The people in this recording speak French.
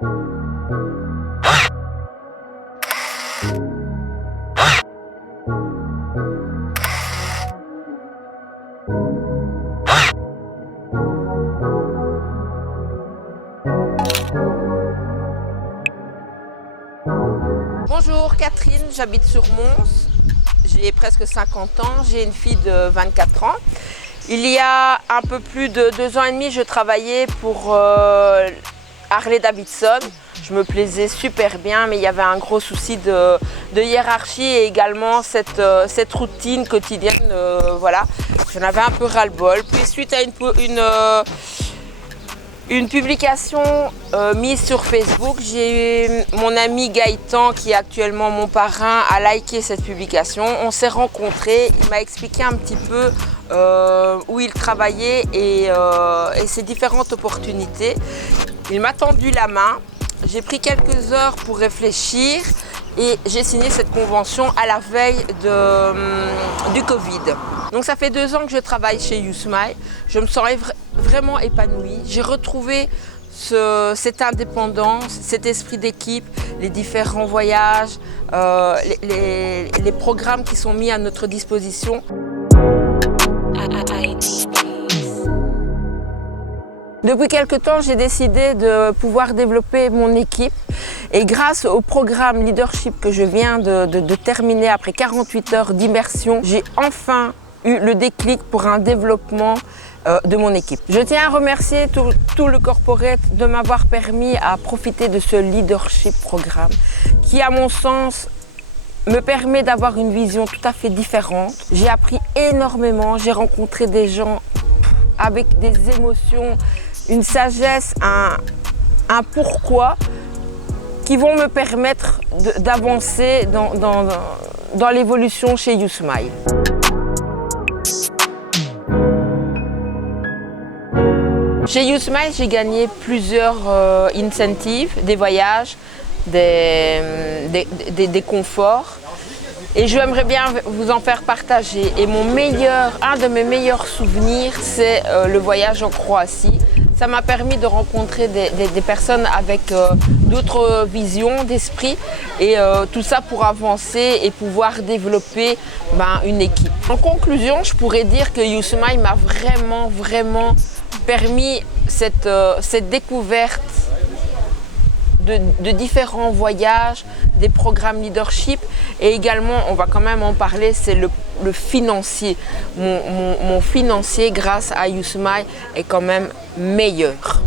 Bonjour Catherine, j'habite sur Mons, j'ai presque 50 ans, j'ai une fille de 24 ans. Il y a un peu plus de 2 ans et demi, je travaillais pour Harley Davidson. Je me plaisais super bien, mais il y avait un gros souci de hiérarchie et également cette routine quotidienne. Voilà, j'en avais un peu ras-le-bol. Puis suite à une publication mise sur Facebook, j'ai eu mon ami Gaëtan, qui est actuellement mon parrain, a liké cette publication. On s'est rencontrés, il m'a expliqué un petit peu où il travaillait et ses différentes opportunités. Il m'a tendu la main, j'ai pris quelques heures pour réfléchir et j'ai signé cette convention à la veille du Covid. Donc ça fait 2 ans que je travaille chez YouSmile. Je me sens vraiment épanouie. J'ai retrouvé cette indépendance, cet esprit d'équipe, les différents voyages, les programmes qui sont mis à notre disposition. Depuis quelque temps, j'ai décidé de pouvoir développer mon équipe et grâce au programme Leadership que je viens de terminer après 48 heures d'immersion, j'ai enfin eu le déclic pour un développement de mon équipe. Je tiens à remercier tout le corporate de m'avoir permis à profiter de ce Leadership programme qui, à mon sens, me permet d'avoir une vision tout à fait différente. J'ai appris énormément, j'ai rencontré des gens avec des émotions, une sagesse, un pourquoi qui vont me permettre d'avancer dans l'évolution chez YouSmile. Chez YouSmile, j'ai gagné plusieurs incentives, des voyages, des conforts. Et j'aimerais bien vous en faire partager. Et un de mes meilleurs souvenirs, c'est le voyage en Croatie. Ça m'a permis de rencontrer des personnes avec d'autres visions d'esprit et tout ça pour avancer et pouvoir développer une équipe. En conclusion, je pourrais dire que YouSmile m'a vraiment permis cette découverte de différents voyages, des programmes leadership et également, on va quand même en parler, c'est le financier. Mon financier grâce à YouSmile est quand même meilleur.